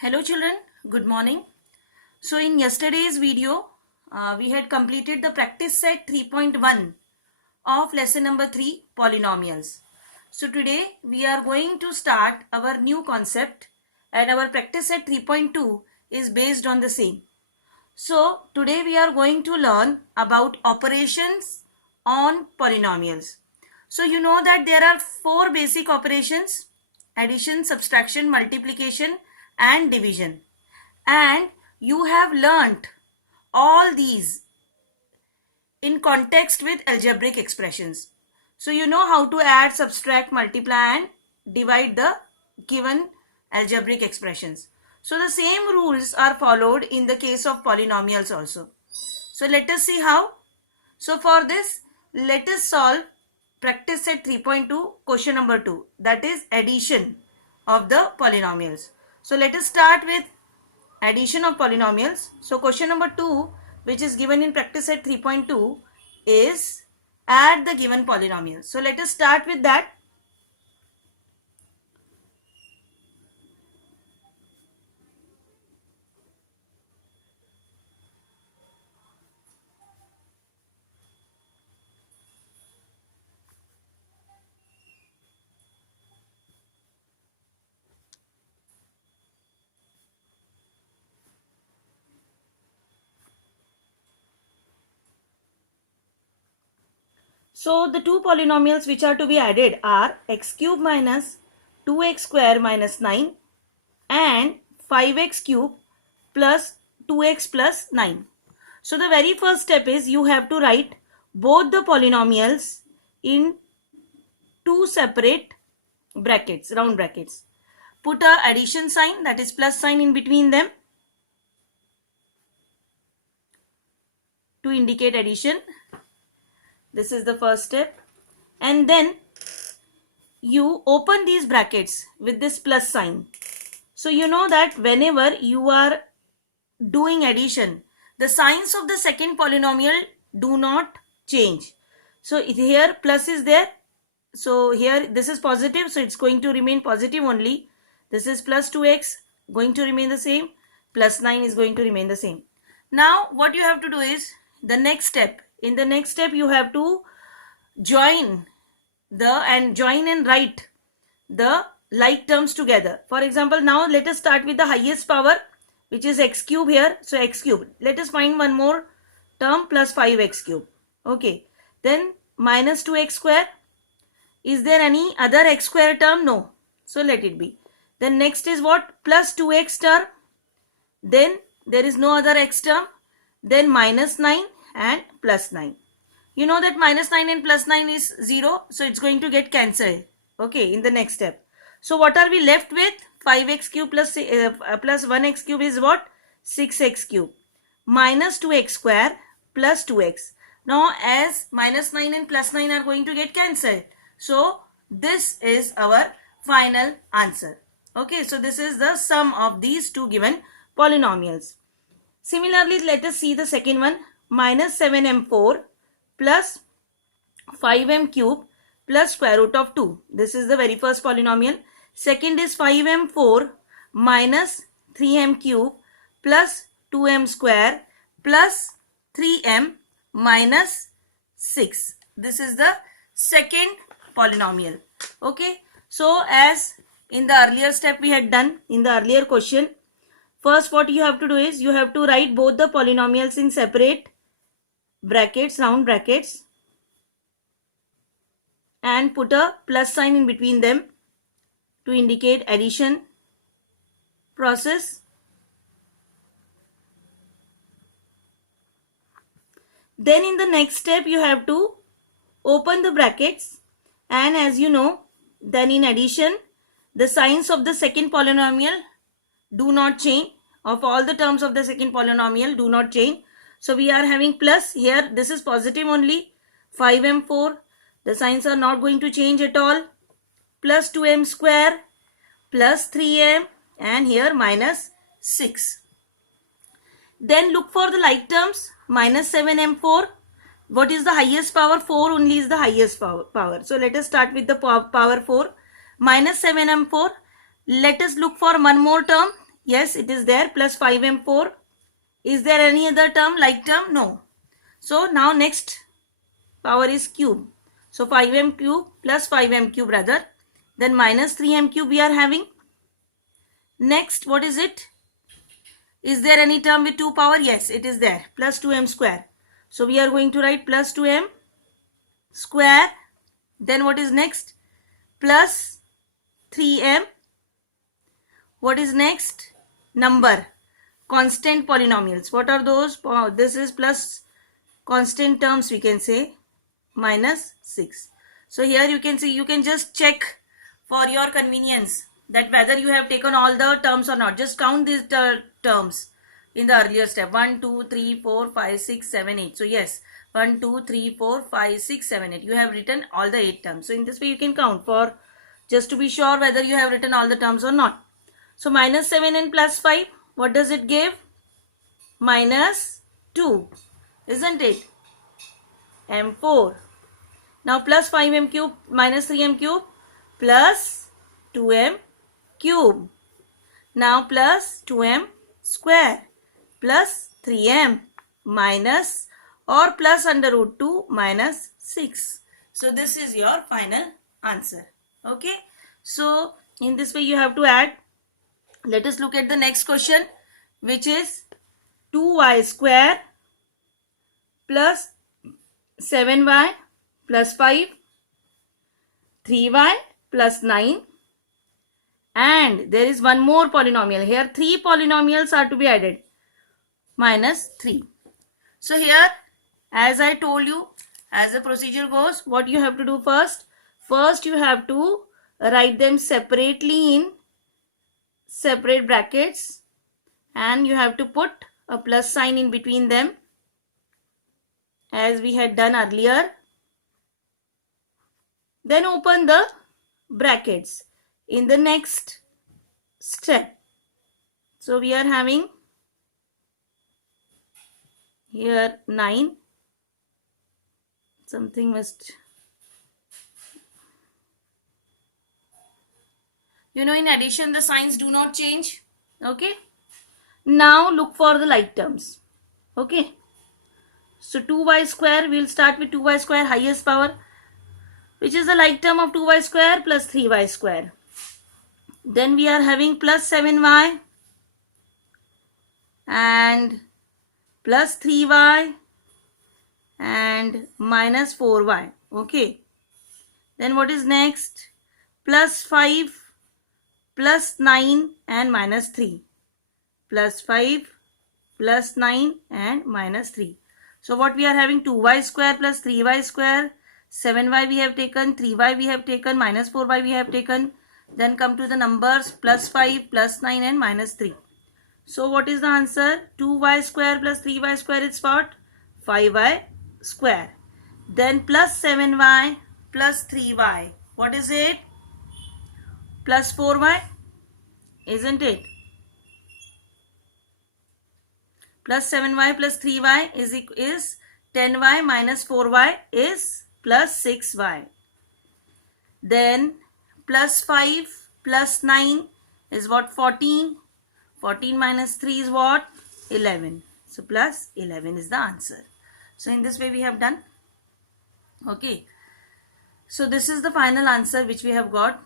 Hello children, good morning. So in yesterday's video, we had completed the practice set 3.1 of lesson number 3, polynomials. So today we are going to start our new concept and our practice set 3.2 is based on the same. So today we are going to learn about operations on polynomials. So you know that there are 4 basic operations: addition, subtraction, multiplication and division. And you have learnt all these in context with algebraic expressions. So you know how to add, subtract, multiply and divide the given algebraic expressions. So the same rules are followed in the case of polynomials also. So let us see how. So for this, let us solve practice set 3.2 question number 2, that is addition of the polynomials. So let us start with addition of polynomials. So question number 2, which is given in practice set 3.2, is add the given polynomials. So let us start with that. So the two polynomials which are to be added are x cube minus 2x square minus 9 and 5x cube plus 2x plus 9. So the very first step is you have to write both the polynomials in two separate brackets, round brackets. Put a addition sign, that is plus sign, in between them to indicate addition. This is the first step. And then you open these brackets with this plus sign. So you know that whenever you are doing addition, the signs of the second polynomial do not change. So here plus is there. So here this is positive, so it's going to remain positive only. This is plus 2x, going to remain the same. Plus 9 is going to remain the same. Now what you have to do is the next step. In the next step you have to join and write the like terms together. For example, now let us start with the highest power, which is x cube here. So x cube. Let us find one more term, plus 5x cube. Okay. Then minus 2x square. Is there any other x square term? No. So let it be. Then next is what? Plus 2x term. Then there is no other x term. Then minus 9 and plus 9. You know that minus 9 and plus 9 is 0. So it's going to get cancelled. Okay, in the next step. So what are we left with? 5x cube plus 1x cube is what? 6x cube. Minus 2x square plus 2x. Now as minus 9 and plus 9 are going to get cancelled. So this is our final answer. Okay, so this is the sum of these two given polynomials. Similarly, let us see the second one. Minus 7m4 plus 5m cube plus square root of 2. This is the very first polynomial. Second is 5m4 minus 3m cube plus 2m square plus 3m minus 6. This is the second polynomial. Okay. So as in the earlier step we had done in the earlier question, first what you have to do is you have to write both the polynomials in separate brackets, round brackets, and put a plus sign in between them to indicate addition process. Then in the next step you have to open the brackets, and as you know, then in addition the signs of the second polynomial do not change. Of all the terms of the second polynomial do not change. So we are having plus here, this is positive only. 5m4, the signs are not going to change at all. Plus 2m square plus 3m and here minus 6. Then look for the like terms. Minus 7m4. What is the highest power? 4 only is the highest power. So let us start with the power 4. Minus 7m4. Let us look for one more term. Yes, it is there, plus 5m4. Is there any other term, like term? No. So now next power is cube. So 5m cube plus 5m cube rather. Then minus 3m cube we are having. Next, what is it? Is there any term with 2 power? Yes, it is there. Plus 2m square. So we are going to write plus 2m square. Then what is next? Plus 3m. What is next? Number. Constant polynomials. What are those? This is plus constant terms, we can say, minus 6. So here you can see, you can just check for your convenience that whether you have taken all the terms or not. Just count these terms in the earlier step. 1, 2, 3, 4, 5, 6, 7, 8. So yes, 1, 2, 3, 4, 5, 6, 7, 8. You have written all the 8 terms. So in this way you can count for just to be sure whether you have written all the terms or not. So minus 7 and plus 5, what does it give? Minus 2, isn't it? m4. Now plus 5m cube minus 3m cube plus 2m cube. Now plus 2m square plus 3m minus or plus under root 2 minus 6. So this is your final answer. Okay. So in this way you have to add. Let us look at the next question, which is 2y square plus 7y plus 5, 3y plus 9, and there is one more polynomial. Here 3 polynomials are to be added, minus 3. So here, as I told you, as the procedure goes, what you have to do first? First you have to write them separately in separate brackets, and you have to put a plus sign in between them, as we had done earlier. Then open the brackets in the next step. So we are having here 9. Something must, in addition the signs do not change. Okay. Now look for the like terms. Okay. So 2y square, we will start with 2y square highest power, which is the like term of 2y square plus 3y square. Then we are having plus 7y and plus 3y and minus 4y. Okay. Then what is next? Plus 5, plus 9 and minus 3. Plus 5, plus 9 and minus 3. So what we are having? 2y square plus 3y square. 7y we have taken, 3y we have taken, minus 4y we have taken. Then come to the numbers plus 5, plus 9 and minus 3. So what is the answer? 2y square plus 3y square is what? 5y square. Then plus 7y plus 3y. What is it? Plus 4y, isn't it? Plus 7y plus 3y is 10y minus 4y is plus 6y. Then plus 5 plus 9 is what? 14. 14 minus 3 is what? 11. So plus 11 is the answer. So in this way we have done. Okay. So this is the final answer which we have got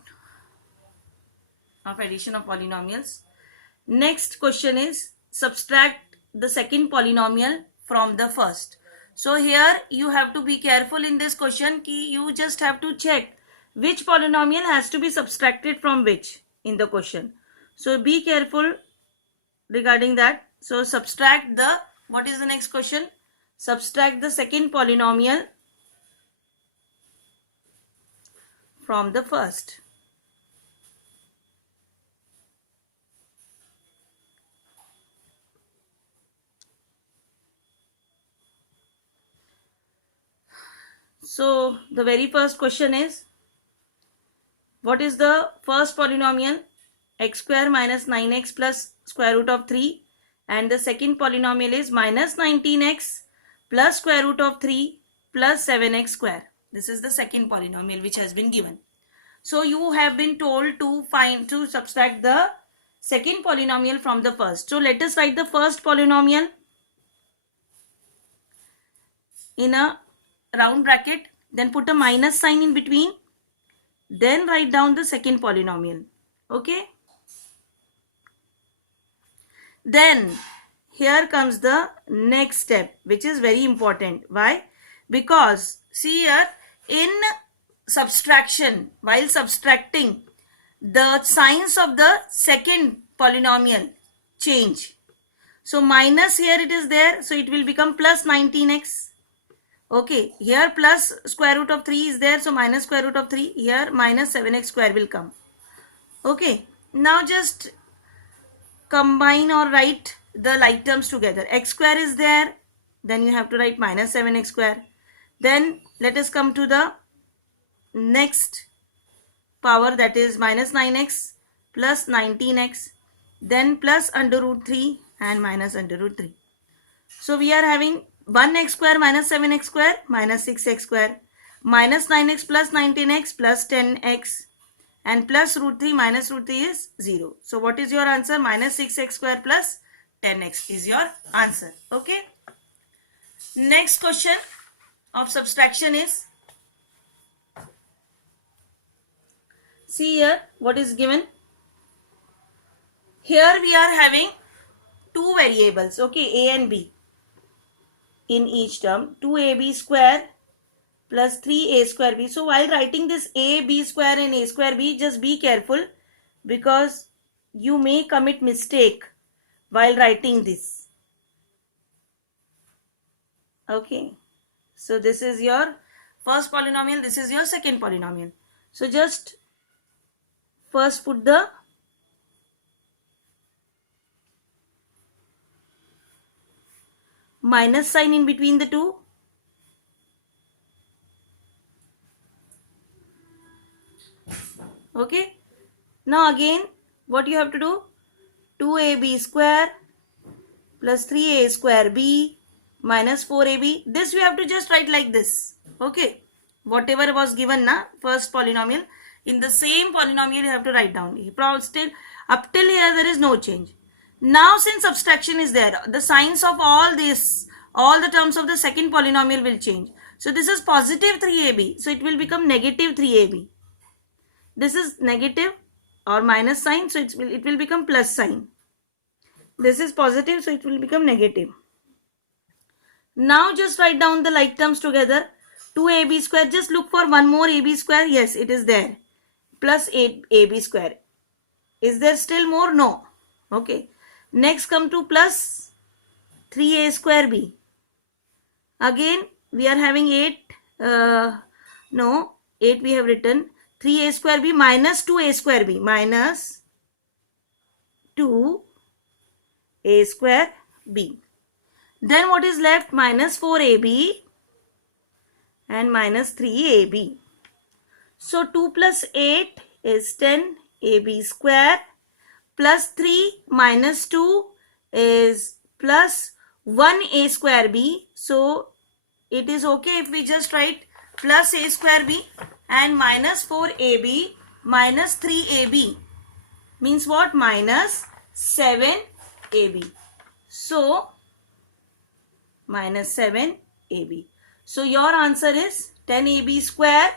of addition of polynomials. Next question is subtract the second polynomial from the first. So here you have to be careful in this question ki you just have to check which polynomial has to be subtracted from which in the question. So be careful regarding that. So subtract the, what is the next question? Subtract the second polynomial from the first. So the very first question is, what is the first polynomial? X square minus 9x plus square root of 3, and the second polynomial is minus 19x plus square root of 3 plus 7x square. This is the second polynomial which has been given. So you have been told to subtract the second polynomial from the first. So let us write the first polynomial in a round bracket, then put a minus sign in between, then write down the second polynomial. Okay. Then here comes the next step, which is very important. Why? Because see here, in subtraction, while subtracting, the signs of the second polynomial change. So minus here it is there, so it will become plus 19x. Okay, here plus square root of 3 is there, so minus square root of 3. Here minus 7x square will come. Okay, now just combine or write the like terms together. X square is there, then you have to write minus 7x square. Then let us come to the next power, that is minus 9x plus 19x, then plus under root 3 and minus under root 3. So we are having 1x square minus 7x square minus 6x square, minus 9x plus 19x plus 10x, and plus root 3 minus root 3 is 0. So what is your answer? Minus 6x square plus 10x is your answer. Okay. Next question of subtraction is, see here what is given. Here we are having two variables, okay, a and b in each term, 2ab square plus 3a square b. So while writing this a, b square and a square b, just be careful because you may commit mistake while writing this. Okay, so this is your first polynomial, this is your second polynomial. So just first put the minus sign in between the two. Okay, now again what you have to do, 2ab square plus 3a square b minus 4ab. This we have to just write like this. Okay, whatever was given na first polynomial, in the same polynomial you have to write down. Still up till here there is no change. Now since subtraction is there, the signs of all this, all the terms of the second polynomial will change. So this is positive 3ab, so it will become negative 3ab. This is negative or minus sign, so it will become plus sign. This is positive, so it will become negative. Now just write down the like terms together. 2ab square, just look for one more ab square. Yes, it is there. Plus 8ab square. Is there still more? No. Okay. Next come to plus 3a square b. Again we are having 8. 8 we have written. 3a square b minus 2a square b. Minus 2a square b. Then what is left? Minus 4ab and minus 3ab. So 2 plus 8 is 10ab square plus 3 minus 2 is plus 1a square b. So it is okay if we just write plus a square b and minus 4ab minus 3ab. Means what? Minus 7ab. So minus 7ab. So your answer is 10ab square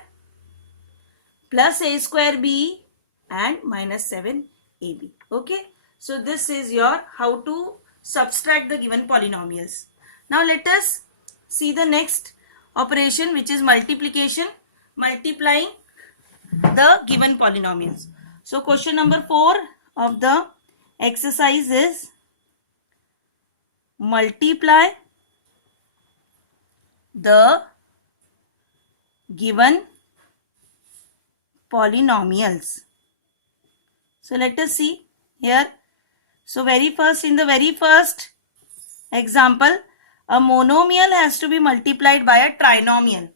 plus a square b and minus 7ab. Okay. So this is your how to subtract the given polynomials. Now let us see the next operation, which is multiplication, multiplying the given polynomials. So question number 4 of the exercise is multiply the given polynomials. So let us see here. So in the very first example, a monomial has to be multiplied by a trinomial.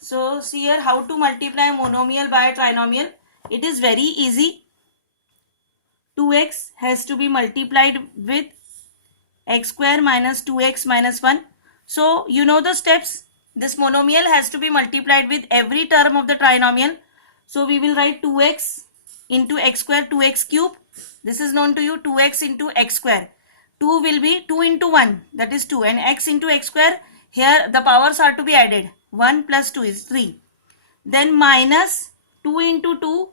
So see here how to multiply a monomial by a trinomial. It is very easy. 2x has to be multiplied with x square minus 2x minus 1. So you know the steps. This monomial has to be multiplied with every term of the trinomial. So we will write 2x into x square 2x cube This is known to you, 2x into x square. 2 will be 2 into 1, that is 2, and x into x square, here the powers are to be added. 1 plus 2 is 3. Then minus 2 into 2,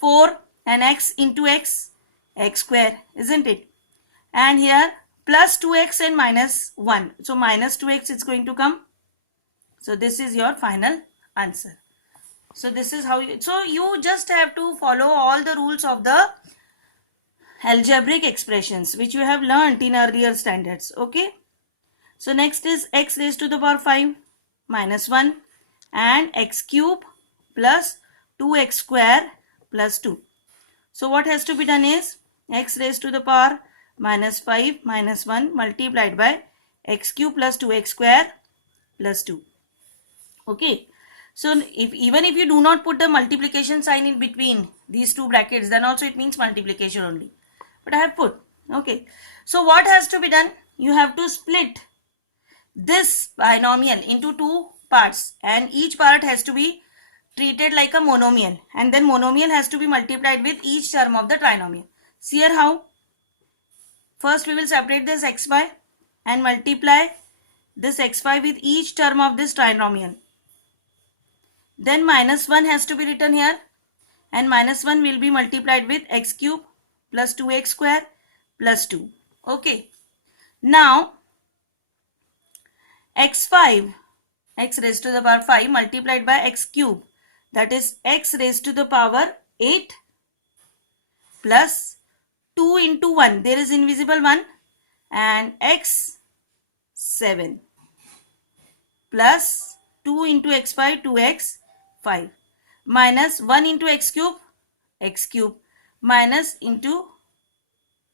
4, and x into x, x square, isn't it? And here plus 2x and minus 1. So minus 2x is going to come. So this is your final answer. So this is how you just have to follow all the rules of the algebraic expressions which you have learnt in earlier standards. Okay. So next is x raised to the power 5 minus 1 and x cube plus 2x square plus 2. So what has to be done is x raised to the power minus 5 minus 1 multiplied by x cube plus 2x square plus 2. Okay. So even if you do not put the multiplication sign in between these two brackets, then also it means multiplication only. But I have put. Okay. So what has to be done? You have to split this binomial into two parts, and each part has to be treated like a monomial, and then monomial has to be multiplied with each term of the trinomial. See here how. First we will separate this xy and multiply this xy with each term of this trinomial. Then minus 1 has to be written here, and minus 1 will be multiplied with x cube plus 2x square plus 2. Okay. Now x5, x raised to the power 5 multiplied by x cube, that is x raised to the power 8 plus 2 into 1, there is invisible 1, and x 7 plus 2 into x5, 2x 5 minus 1 into x cube minus into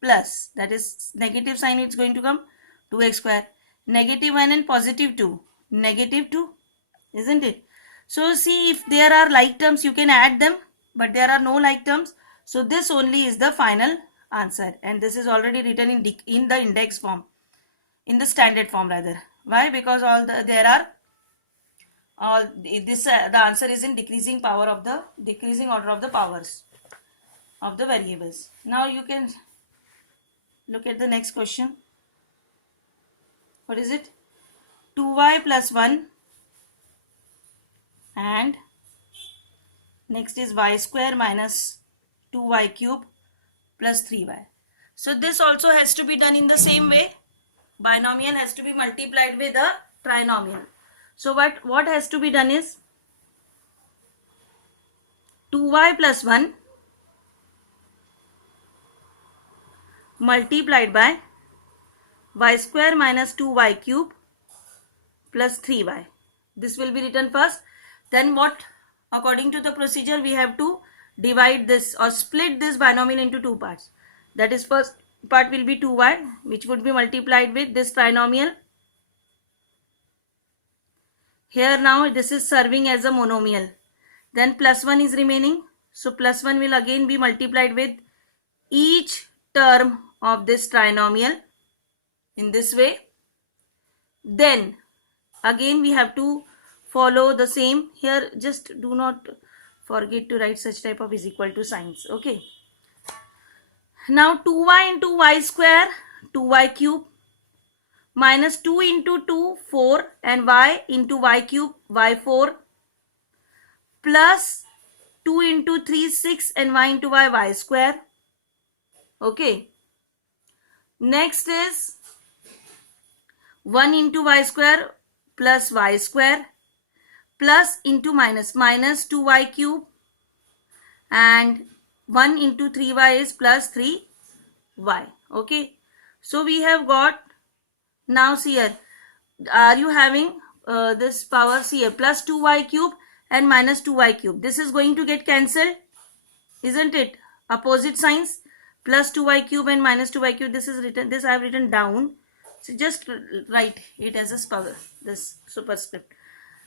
plus, that is negative sign, it's going to come 2x square, negative 1 and positive 2, negative 2, isn't it? So see, if there are like terms you can add them, but there are no like terms, so this only is the final answer, and this is already written in the index form, in the standard form rather. Why? Because the answer is in decreasing order of the powers of the variables. Now you can look at the next question. What is it? 2y plus 1 and next is y square minus 2y cube plus 3y. So this also has to be done in the same way. Binomial has to be multiplied with a trinomial. So what has to be done is 2y plus 1 multiplied by y square minus 2y cube plus 3y. This will be written first. Then what, according to the procedure, we have to divide this or split this binomial into two parts. That is, first part will be 2y, which would be multiplied with this trinomial. Here now this is serving as a monomial. Then plus 1 is remaining. So plus 1 will again be multiplied with each term of this trinomial in this way. Then again we have to follow the same. Here just do not forget to write such type of is equal to signs. Okay. Now 2y into y square, 2y cube, minus 2 into 2, 4, and y into y cube, y4, plus 2 into 3, 6, and y into y square. Okay. Next is 1 into y square plus y square plus into minus 2y cube, and 1 into 3y is plus 3y. Okay. So we have got, now see here, are you having this powers here, plus 2y cube and minus 2y cube. This is going to get cancelled, isn't it? Opposite signs, plus 2y cube and minus 2y cube. This is written, this I have written down. So just write it as a this superscript.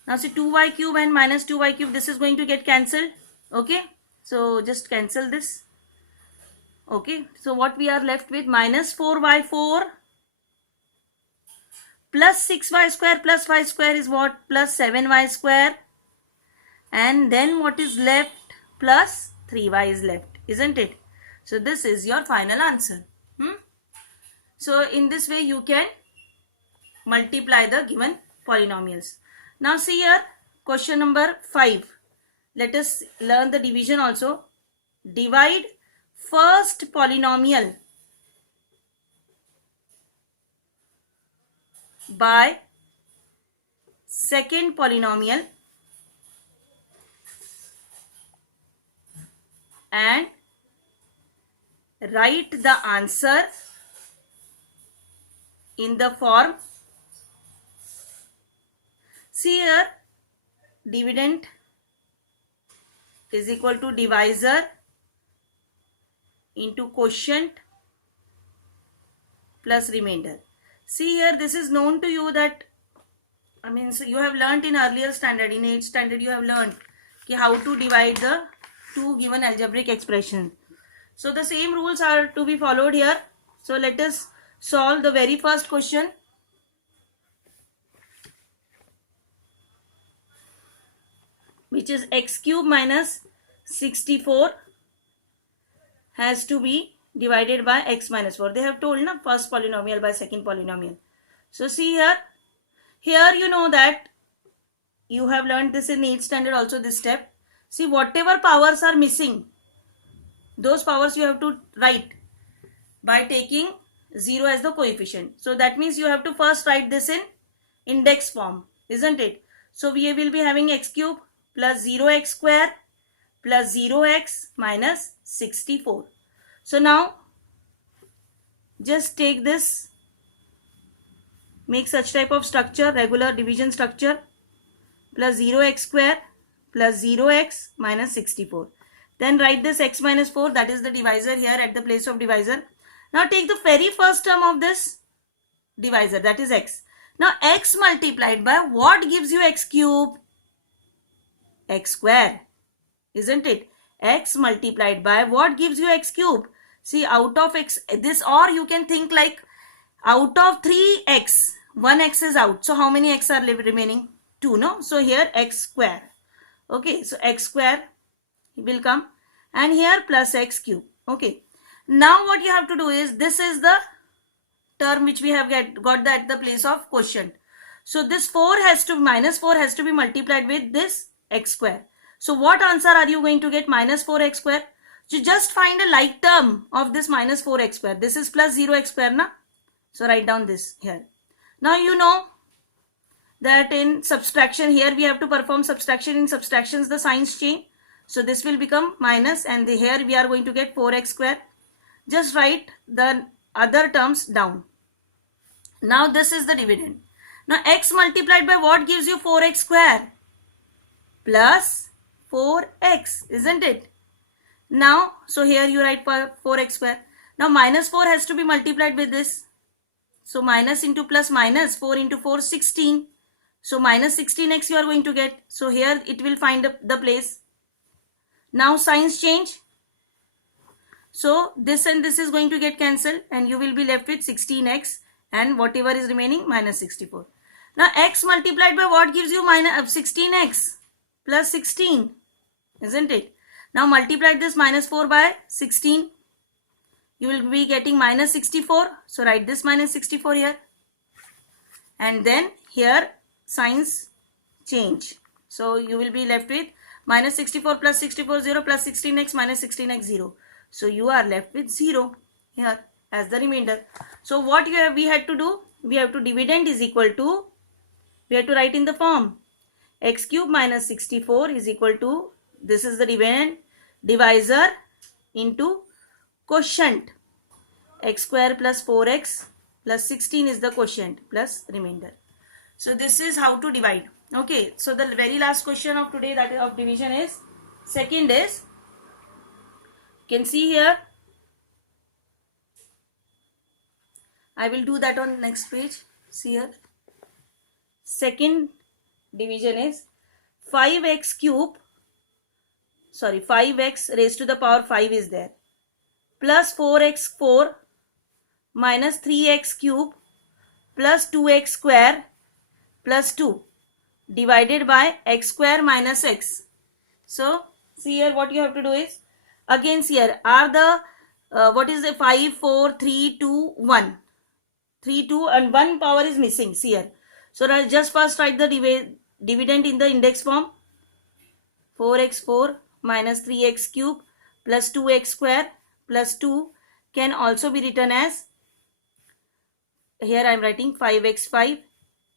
Now see, 2y cube and minus 2y cube, this is going to get cancelled. Okay. So just cancel this. Okay. So what we are left with, minus 4y4 plus 6y square plus y square is what? Plus 7y square. And then what is left? Plus 3y is left, isn't it? So this is your final answer. So in this way you can multiply the given polynomials. Now see here, question number 5. Let us learn the division also. Divide first polynomial by second polynomial and write the answer in the form. See here, dividend is equal to divisor into quotient plus remainder. See here, this is known to you that, so you have learnt in earlier standard, in 8th standard you have learnt how to divide the two given algebraic expression. So the same rules are to be followed here. So let us solve the very first question. Which is x cube minus 64 has to be divided by x minus 4. They have told na, first polynomial by second polynomial. So see here. Here you know that you have learned this in 8th standard also, this step. See, whatever powers are missing, those powers you have to write by taking 0 as the coefficient. So that means you have to first write this in index form, isn't it? So we will be having x cube plus 0x square plus 0x minus 64. So now just take this, make such type of structure, regular division structure, plus 0x square plus 0x minus 64. Then write this x minus 4, that is the divisor here at the place of divisor. Now take the very first term of this divisor, that is x. Now x multiplied by what gives you x cube? X square, isn't it? X multiplied by what gives you x cube? See, out of x, this, or you can think like out of 3x, 1x is out. So how many x are remaining? 2, no? So here x square. Okay, so x square will come and here plus x cube. Okay. Now what you have to do is, this is the term which we have got that at the place of quotient. So this 4 has to, minus 4 has to be multiplied with this x square. So what answer are you going to get? Minus 4x square. So just find a like term of this minus 4x square. This is plus 0x square, na? So write down this here. Now you know that in subtraction, here we have to perform subtraction. In subtractions the signs change. So this will become minus and here we are going to get 4x square. Just write the other terms down. Now this is the dividend. Now x multiplied by what gives you 4x square? Plus 4x, isn't it? Now, so here you write 4x square. Now minus 4 has to be multiplied with this. So minus into plus minus, 4 into 4, 16. So minus 16x you are going to get. So here it will find the place. Now signs change. So this and this is going to get cancelled and you will be left with 16x and whatever is remaining minus 64. Now x multiplied by what gives you minus 16x plus 16, isn't it? Now multiply this minus 4 by 16. You will be getting minus 64. So write this minus 64 here. And then here signs change. So you will be left with minus 64 plus 64 0 plus 16x minus 16x 0. So you are left with 0 here as the remainder. So what we had to do? We have to dividend is equal to, we have to write in the form x cube minus 64 is equal to, this is the dividend, divisor into quotient, x square plus 4x plus 16 is the quotient plus remainder. So this is how to divide. Okay, so the very last question of today, that is of division, is second is, you can see here, I will do that on next page. See here, second division is 5x raised to the power 5 is there, plus 4x4 minus 3x cube plus 2x square plus 2 divided by x square minus x. So see here what you have to do is, again here are the what is the 5, 4, 3, 2, 1. 3, 2 and 1 power is missing. See here. So just first write the dividend in the index form. 4x4 minus 3x cube plus 2x square plus 2 can also be written as, here I am writing 5x5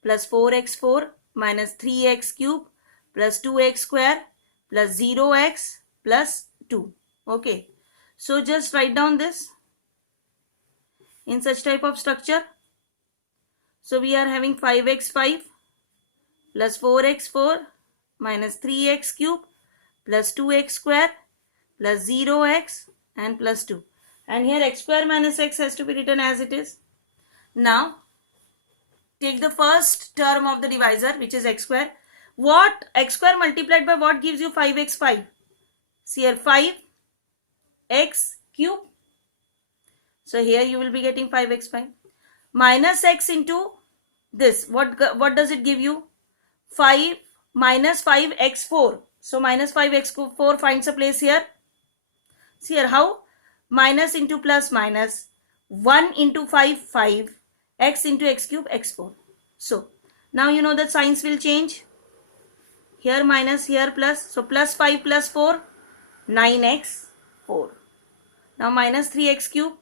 plus 4x4 minus 3x cube plus 2x square plus 0x plus 2. Okay. So just write down this in such type of structure. So we are having 5x5 plus 4x4 minus 3x cube plus 2x square plus 0x and plus 2. And here x square minus x has to be written as it is. Now take the first term of the divisor, which is x square. What x square multiplied by what gives you 5x5? See here, 5x cube. So here you will be getting 5x5 minus x into this. What does it give you? 5 minus 5x4. So minus 5x4 finds a place here. See here how? Minus into plus minus. 1 into 5, 5. X into x cube, x4. So now you know that signs will change. Here minus, here plus. So plus 5 plus 4, 9x4. Now minus 3x cube.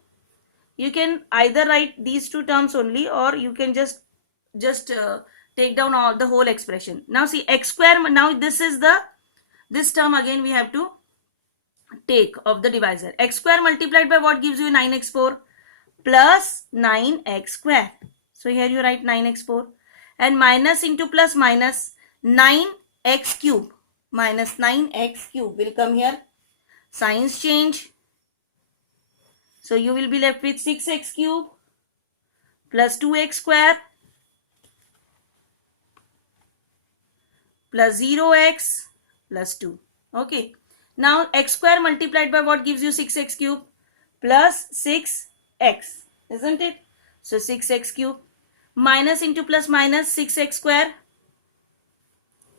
You can either write these two terms only, or you can just take down all the whole expression. Now see x square. Now this term again we have to take of the divisor. X square multiplied by what gives you 9x4 plus 9x square. So here you write 9x4 and minus into plus minus 9x cube minus 9x cube will come here. Signs change. So you will be left with 6x cube plus 2x square plus 0x plus 2. Okay. Now x square multiplied by what gives you 6x cube plus 6x, isn't it? So 6x cube minus into plus minus 6x square.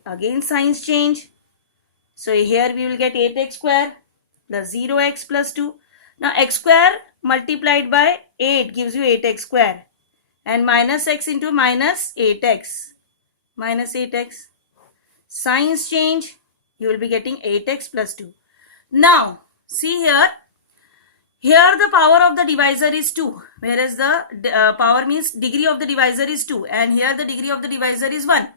Again signs change. So here we will get 8x square plus 0x plus 2. Now x square multiplied by 8 gives you 8x square and minus x into minus 8x. Minus 8x. Signs change. You will be getting 8x plus 2. Now see here. Here the power of the divisor is 2, whereas the power means degree of the divisor is 2, and here the degree of the divisor is 1.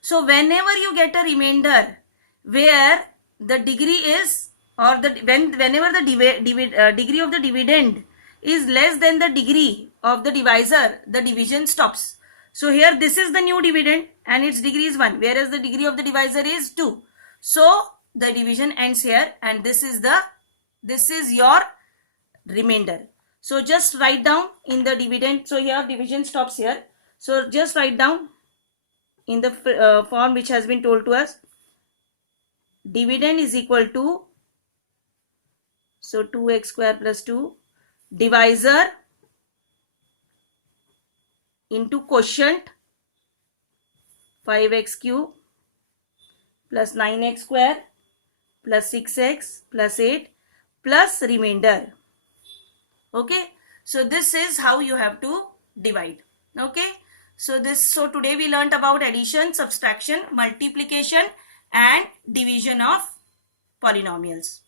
So whenever you get a remainder where the degree is, or whenever the degree of the dividend is less than the degree of the divisor, the division stops. So here this is the new dividend and its degree is 1, whereas the degree of the divisor is 2. So the division ends here, and this is your remainder. So just write down in the dividend. So here division stops here. So just write down in the form which has been told to us. Dividend is equal to, so 2x square plus 2, divisor into quotient 5x cube plus 9x square plus 6x plus 8 plus remainder. Okay, so this is how you have to divide. Okay, so today we learnt about addition, subtraction, multiplication and division of polynomials.